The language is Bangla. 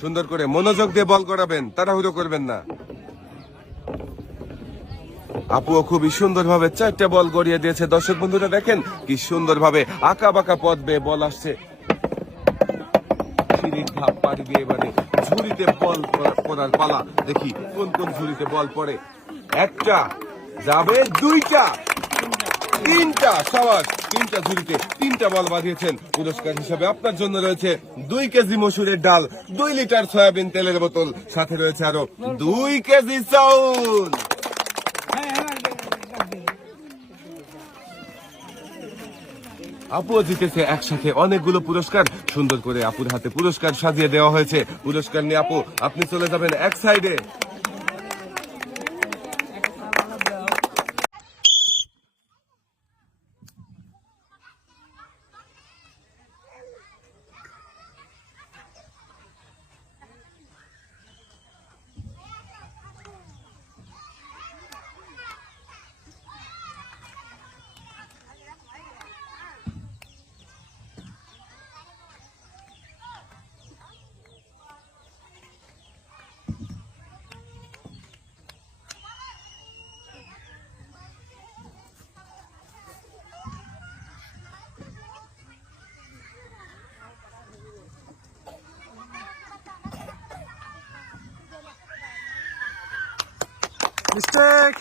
সুন্দর করে মনোযোগ দিয়ে বল করাবেন, তাড়াহুড়ো করবেন না। আপুও খুবই সুন্দরভাবে 4টা বল গড়িয়ে দিয়েছে। দর্শক বন্ধুরা দেখেন কি সুন্দরভাবে আঁকা বাঁকা পথ বেয়ে বল আসছে। সিঁড়ির ধাপ পাড়ি দিয়ে এবারে ঝুড়িতে বল পড়ার পালা। দেখি কোন কোন ঝুড়িতে বল পড়ে। একটা যাবে, দুইটা, তিনটা, সাবাস। 3টা ঝুড়িতে 3টা বল বাঁধিয়েছেন। পুরস্কার হিসাবে আপনার জন্য রয়েছে 2 কেজি মসুরের ডাল, 2 লিটার সয়াবিন তেলের বোতল, সাথে রয়েছে আরো 2 কেজি চাউল। আপুও জিতেছে একসাথে অনেকগুলো পুরস্কার। সুন্দর করে আপুর হাতে পুরস্কার সাজিয়ে দেওয়া হয়েছে। পুরস্কার নিয়ে আপু আপনি চলে যাবেন এক সাইডে। Mistake.